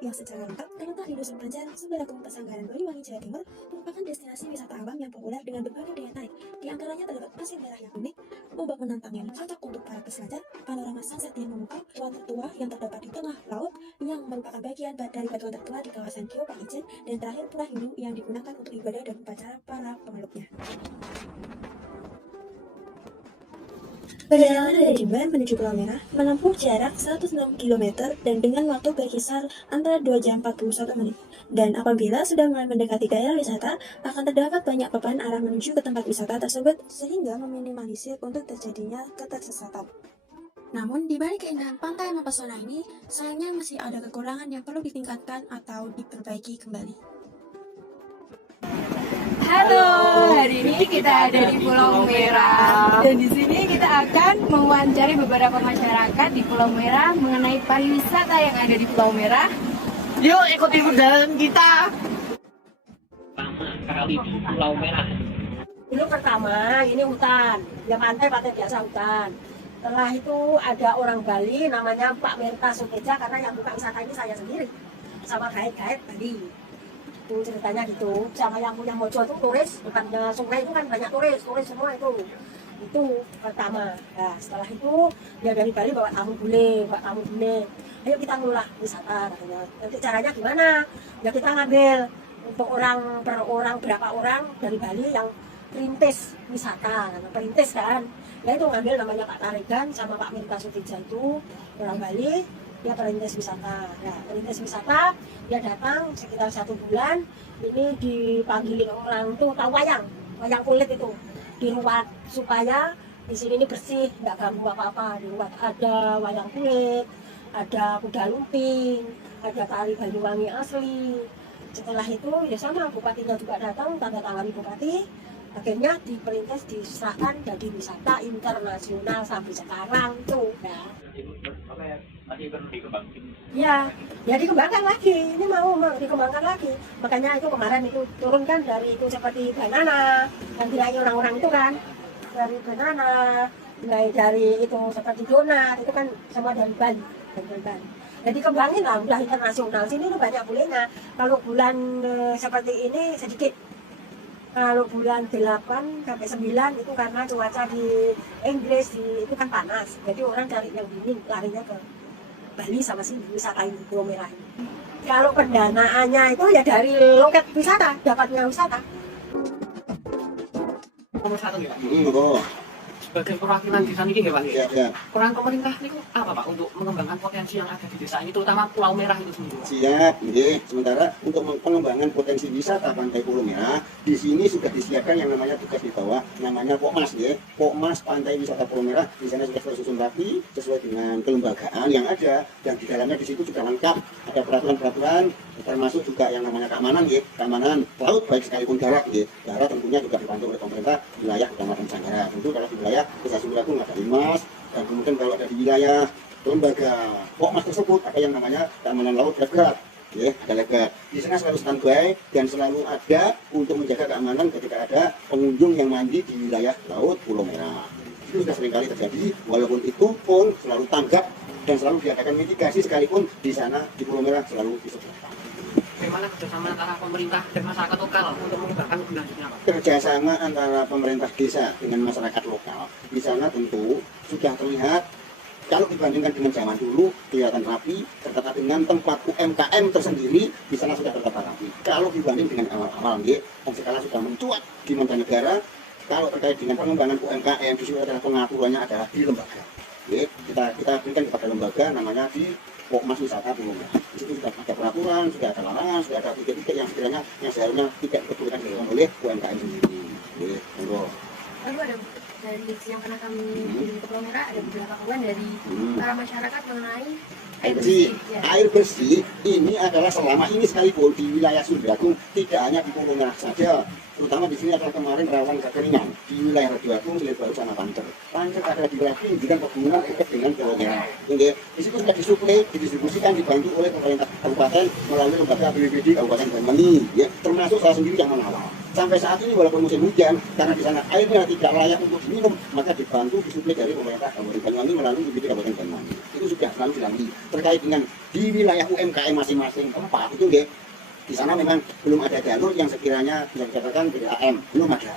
yang secara lengkap terletak di Dusun Pancar, Sembaratung, Pesanggaran Banyuwangi, Jawa Timur, merupakan destinasi wisata alam yang populer dengan berbagai daya tarik. Di antaranya terdapat pasir merah yang unik, ombak menantang yang cocok untuk para peselancar, panorama sunset yang memukau, batuan tertua yang terdapat di tengah laut yang merupakan bagian dari batuan tertua di kawasan Geopark Ijen, dan terakhir pura Hindu yang digunakan untuk ibadah dan upacara para pemeluknya. Perjalanan dari Jember menuju Pulau Merah menempuh jarak 106 km dan dengan waktu berkisar antara 2 jam 41 menit. Dan apabila sudah mulai mendekati daerah wisata, akan terdapat banyak beban arah menuju ke tempat wisata tersebut sehingga meminimalisir untuk terjadinya ketersesatan. Namun, di balik keindahan pantai yang mempesona ini, sayangnya masih ada kekurangan yang perlu ditingkatkan atau diperbaiki kembali. Halo, hari ini kita ada di Pulau Merah dan di sini kita akan mewawancari beberapa masyarakat di Pulau Merah mengenai pariwisata yang ada di Pulau Merah. Yuk ikuti perjalanan kita. Pertama kali di Pulau Merah. Dulu pertama ini hutan, ya pantai biasa hutan. Setelah itu ada orang Bali namanya Pak Mirta Suteja, karena yang buka wisata ini saya sendiri sama guide Bali. Itu ceritanya gitu. Sama yang punya Mojo itu turis, bukannya sungai itu kan banyak turis semua itu. Itu pertama. Nah, setelah itu dia dari Bali bawa tamu bule. Ayo kita ngelola wisata katanya. Nanti caranya gimana? Ya kita ngambil untuk per orang berapa orang dari Bali yang perintis wisata, perintis kan. Ya itu ngambil namanya Pak Taregan sama Pak Mirta Sutija itu orang Bali. Dia perintis wisata. Nah, perintis wisata dia datang sekitar 1 bulan. Ini dipanggilin orang tuh tahu wayang kulit itu diruat supaya di sini ini bersih, nggak ganggu apa-apa. Diruat ada wayang kulit, ada kuda lumping, ada tari Banyuwangi asli. Setelah itu ya sama bupatinya juga datang, tanda tangani bupati. Akhirnya diperintis disahkan jadi wisata internasional sampai sekarang tuh. Ya. Masih perlu dikembangkan. Ya dikembangkan lagi. Ini mau dikembangkan lagi. Makanya itu kemarin itu turun kan dari itu seperti banana yang diraih orang-orang itu kan. Dari banana, mulai dari itu seperti donat itu kan semua dari Bali. Jadi kembangin lah, udah internasional. Sini tuh banyak bulenya. Kalau bulan seperti ini sedikit. Kalau bulan 8 sampai 9 itu karena cuaca di Inggris itu kan panas. Jadi orang cari yang dingin, larinya ke Bali sama sini, wisata ini, Pulau Merah ini. Kalau pendanaannya itu ya dari loket wisata, dapatnya wisata. Nomor 1 ya. Sebagai perwakilan desa ini ya Pak. Ya. Peran pemerintah ini apa Pak untuk mengembangkan potensi yang ada di desa ini, terutama Pulau Merah itu sendiri? Siap, nggih. Sementara untuk pengembangan potensi wisata Pantai Pulau Merah, di sini sudah disiapkan yang namanya tugas di bawah, namanya Pokmas, nggih. Pokmas Pantai Wisata Pulau Merah di sana sudah tersusun rapi sesuai dengan kelembagaan yang ada, dan di dalamnya di situ juga lengkap, ada peraturan-peraturan, termasuk juga yang namanya keamanan, nggih. Keamanan laut baik sekalipun darat, nggih. Darat tentunya juga dibantu oleh pemerintah wilayah Kecamatan Sanggara. Tentu kalau di wilayah Desa Sembaratung ada Limas, dan kemudian kalau ada di wilayah lembaga Pokmas tersebut ada yang namanya keamanan laut lifeguard. Ya, ada lifeguard. Di sana selalu standby dan selalu ada untuk menjaga keamanan ketika ada pengunjung yang mandi di wilayah laut Pulau Merah. Itu sudah seringkali terjadi, walaupun itu pun selalu tanggap dan selalu diadakan mitigasi sekalipun di sana di Pulau Merah selalu disebutkan. Bagaimana kerjasama antara pemerintah dan masyarakat lokal untuk mengembangkan keberlanjutannya Pak? Kerjasama antara pemerintah desa dengan masyarakat lokal di sana tentu sudah terlihat. Kalau dibandingkan dengan zaman dulu, kelihatan rapi, tertata dengan tempat UMKM tersendiri, di sana sudah tertata rapi. Kalau dibanding dengan awal-awal, dan sekarang sudah mencuat di mancanegara, kalau terkait dengan pengembangan UMKM, di sini adalah pengaturannya adalah di lembaga. Kita berikan kepada lembaga namanya di Pokmas Wisata Pulau Merah. Di situ sudah ada peraturan, sudah ada larangan, sudah ada titik-titik yang sekiranya yang seharusnya tidak diperbolehkan dilakukan oleh UMKM sendiri. Lalu ada dari yang pernah kami kunjungi ke Pulau Merah, ada beberapa keluhan dari para masyarakat mengenai Air bersih. Ya. Air bersih ini adalah selama ini sekalipun di wilayah Sembaratung, tidak hanya di Pulau Merah saja, terutama di sini adalah kemarin rawan kekeringan di wilayah Rajuagung, Cilebau sama Pancer. Pancer ada di wilayah pinggiran pegunungan dekat dengan Pulau Merah. Di situ sudah disuplai, didistribusikan, dibantu oleh pemerintah kabupaten melalui lembaga BPBD Kabupaten Banyuwangi, ya, termasuk saya sendiri yang mengawal. Sampai saat ini walaupun musim hujan, karena di sana airnya tidak layak untuk diminum, maka dibantu disuplai dari pemerintah Kabupaten Banyuwangi melalui BPD Kabupaten Banyuwangi. Itu sudah selalu dilalui. Terkait dengan di wilayah UMKM masing-masing tempat itu nggih, di sana memang belum ada jalur yang sekiranya bisa dikatakan PDAM, belum ada,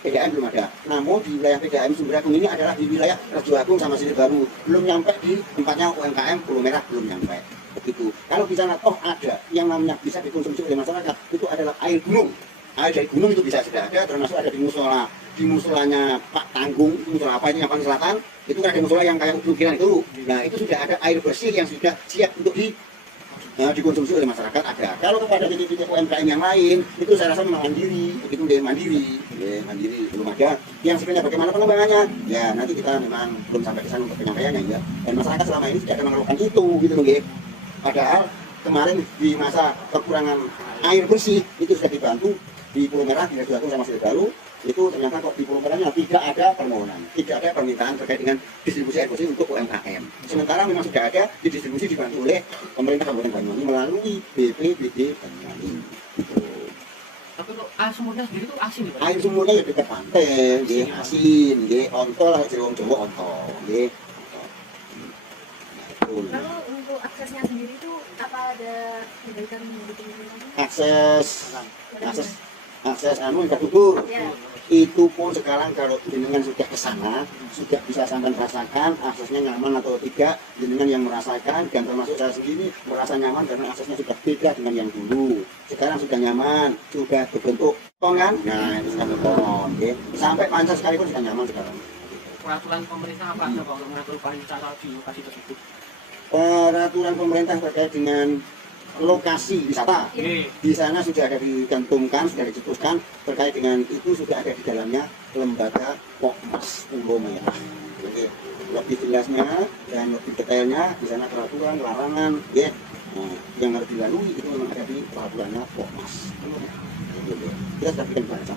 PDAM belum ada. Namun di wilayah PDAM Sumber Agung ini adalah di wilayah Rejo Agung sama Silir Baru, belum nyampe di tempatnya UMKM Pulau Merah, belum nyampe. Begitu. Kalau di sana toh ada yang namanya bisa dikonsumsi oleh masyarakat, itu adalah air gunung. Air dari gunung itu bisa sudah ada, termasuk ada di musolanya Pak Tanggung, musola apa ini yang paling selatan, itu kan ada musola yang kayak ukiran itu. Nah itu sudah ada air bersih yang sudah siap untuk dikonsumsi oleh masyarakat ada. Kalau kepada titik-titik UMKM yang lain, itu saya rasa memang mandiri, begitu deh mandiri belum ada. Yang sebenarnya bagaimana pengembangannya, ya nanti kita memang belum sampai ke sana untuk penyampaiannya ya. Dan masyarakat selama ini sudah mengeluhkan itu, gitu loh, Padahal kemarin di masa kekurangan air bersih itu sudah dibantu di Pulau Merah, di Rejo Agung sama Silir Baru. Itu ternyata kok di Pulau Merahnya tidak ada permohonan, tidak ada permintaan terkait dengan distribusi air bersih untuk UMKM. Sementara memang sudah ada didistribusi dibantu oleh pemerintah Kabupaten Banyuwangi melalui BPBD Banyuwangi. Tapi untuk air sumurnya sendiri itu asin ya Pak? Air sumurnya ya dekat pantai, asin, ontol lah, Jawa Jawa ontol, Lalu untuk aksesnya sendiri itu apa ada perbaikan gitu? akses infrastruktur. Ya. Itu pun sekarang kalau jenengan sudah ke sana, sudah bisa sampai merasakan aksesnya nyaman atau tidak, jenengan yang merasakan, dan termasuk saya sendiri merasa nyaman karena aksesnya sudah beda dengan yang dulu. Sekarang sudah nyaman, sudah berbentuk tongan, nah itu sudah beton, sampai panjang sekalipun sudah nyaman sekarang. Peraturan pemerintah apa aja Pak untuk mengatur pariwisata di lokasi tersebut? Peraturan pemerintah terkait dengan lokasi wisata di sana sudah ada dicantumkan, sudah dicetuskan, terkait dengan itu sudah ada di dalamnya lembaga Pokmas Pulau Merah. Jadi lebih jelasnya dan lebih detailnya di sana peraturan larangan yang harus dilalui itu memang ada di peraturannya Pokmas. Kita sudah bikin bahasa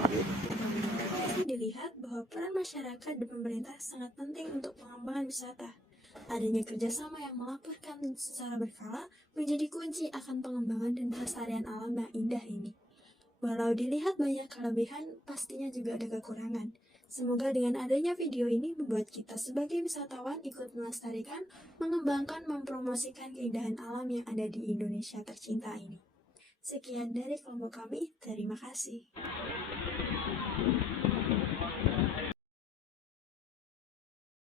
Dilihat bahwa peran masyarakat dan pemerintah sangat penting untuk pengembangan wisata. Adanya kerjasama yang melaporkan secara berkala menjadi kunci akan pengembangan dan pelestarian alam yang indah ini. Walau dilihat banyak kelebihan, pastinya juga ada kekurangan. Semoga dengan adanya video ini membuat kita sebagai wisatawan ikut melestarikan, mengembangkan, mempromosikan keindahan alam yang ada di Indonesia tercinta ini. Sekian dari kelompok kami, terima kasih.